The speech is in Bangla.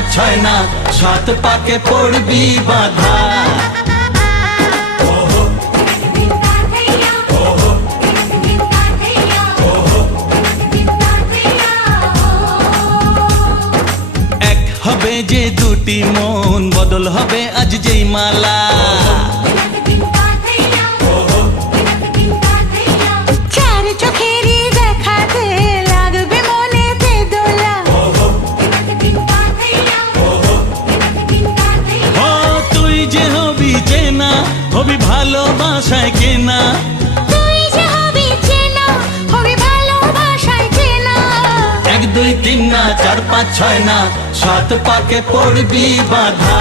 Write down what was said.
পাঁচ ছয় না, সাত পাকে পড়বি বাধা। এক হবে যে দুটি মন, বদল হবে আজ যেই মালা। চার চোখেরই দেখাতে লাগবে মনেতে দোলা। ও তুই যে হবি চেনা, হবি ভালোবাসায় কেনা। তুই যে হবি চেনা, হবি ভালোবাসায় চেনা। এক দুই তিন না, চার পাঁচ ছয় না, সাত পাকে পড়বি বাধা।